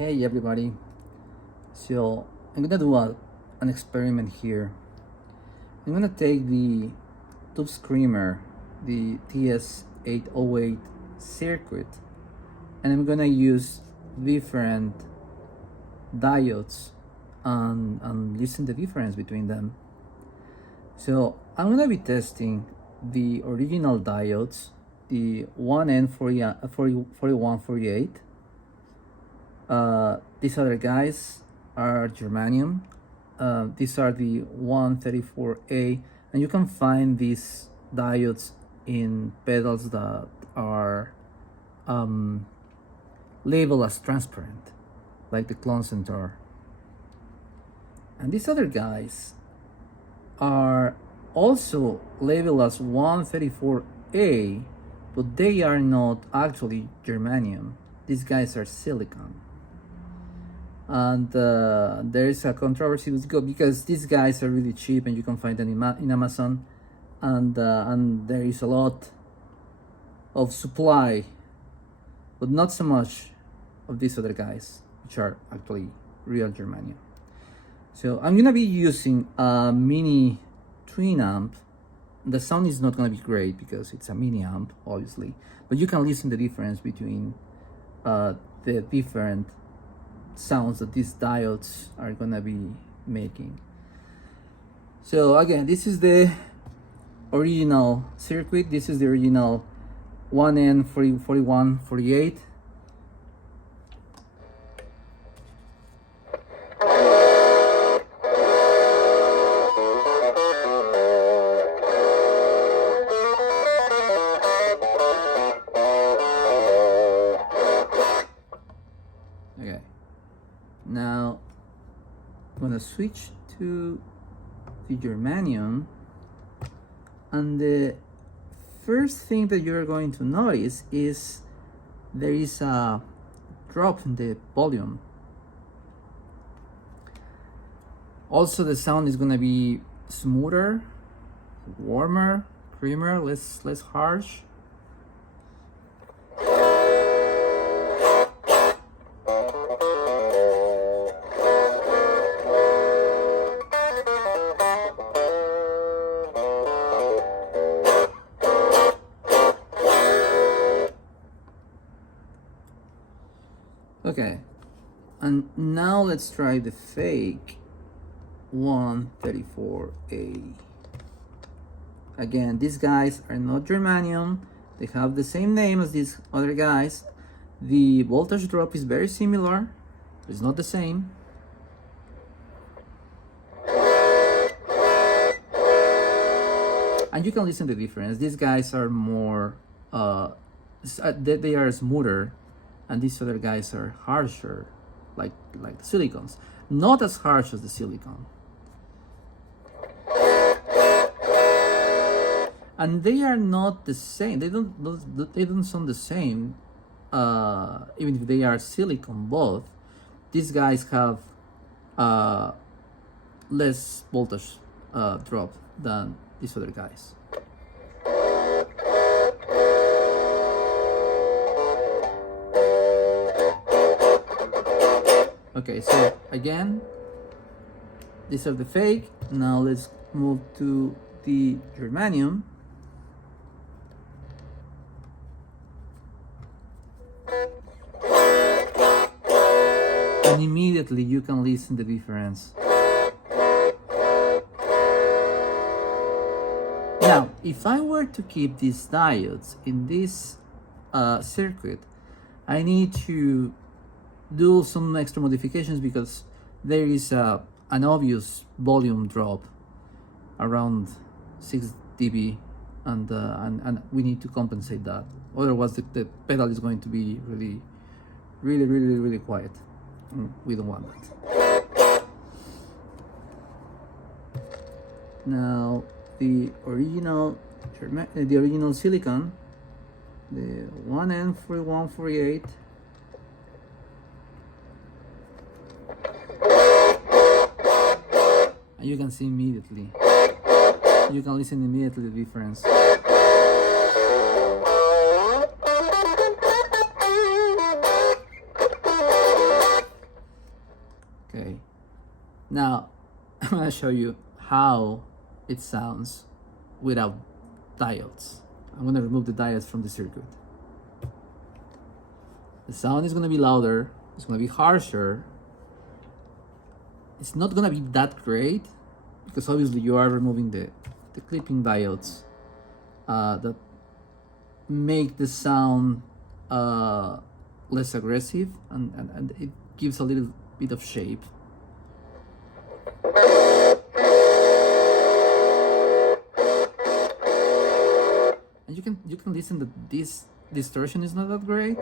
Hey everybody, so I'm gonna do an experiment here. I'm gonna take the tube screamer, the TS808 circuit, and I'm gonna use different diodes and listen the difference between them. So I'm gonna be testing the original diodes, the 1N4148. These other guys are germanium. These are the 134A, and you can find these diodes in pedals that are labeled as transparent, like the Clone Centaur. And these other guys are also labeled as 134A, but they are not actually germanium. These guys are silicon. And there is a controversy because these guys are really cheap and you can find them in Amazon, and there is a lot of supply, but not so much of these other guys, which are actually real germanium. So I'm gonna be using a mini twin amp. The sound is not gonna be great because it's a mini amp, obviously, but you can listen the difference between the different sounds that these diodes are gonna be making. So again, this is the original circuit. This is the original 1N4148. Okay. Now I'm gonna switch to the germanium, and the first thing that you're going to notice is there is a drop in the volume. Also, the sound is gonna be smoother, warmer, creamier, less harsh. Okay, and now let's try the fake 134A. Again, these guys are not germanium. They have the same name as these other guys. The voltage drop is very similar. It's not the same. And you can listen to the difference. These guys are more, they are smoother, and these other guys are harsher, like the silicons. Not as harsh as the silicon. And they are not the same. They don't sound the same, even if they are silicon both. These guys have less voltage drop than these other guys. Okay, so again, these are the fake. Now let's move to the germanium. And immediately you can listen the difference. Now, if I were to keep these diodes in this circuit, I need to do some extra modifications because there is an obvious volume drop around 6 dB, and we need to compensate that. Otherwise, the pedal is going to be really quiet. We don't want that. Now, the original silicon, the 1N4148. And you can see immediately. You can listen immediately the difference. Now, I'm gonna show you how it sounds without diodes. I'm gonna remove the diodes from the circuit. The sound is gonna be louder, it's gonna be harsher. It's not gonna be that great because obviously you are removing the clipping diodes that make the sound less aggressive, and it gives a little bit of shape. And you can listen that this distortion is not that great.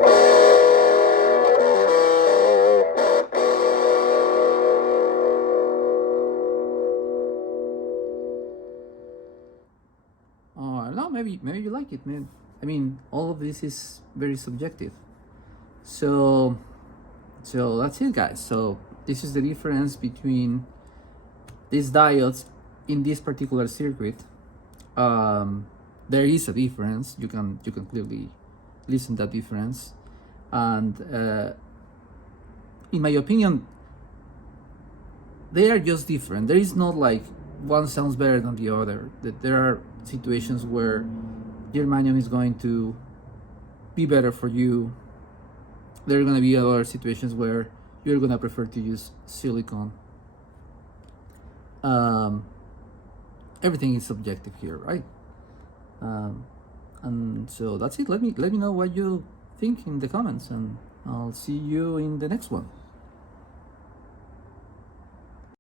Oh, I don't know, maybe you like it, man. I mean, all of this is very subjective. So that's it, guys. So this is the difference between these diodes in this particular circuit. There is a difference. You can clearly listen to that difference, and in my opinion, they are just different. There is not like one sounds better than the other. That there are situations where germanium is going to be better for you. There are going to be other situations where you're going to prefer to use silicon. Everything is subjective here, right? And so that's it. Let me know what you think in the comments, and I'll see you in the next one.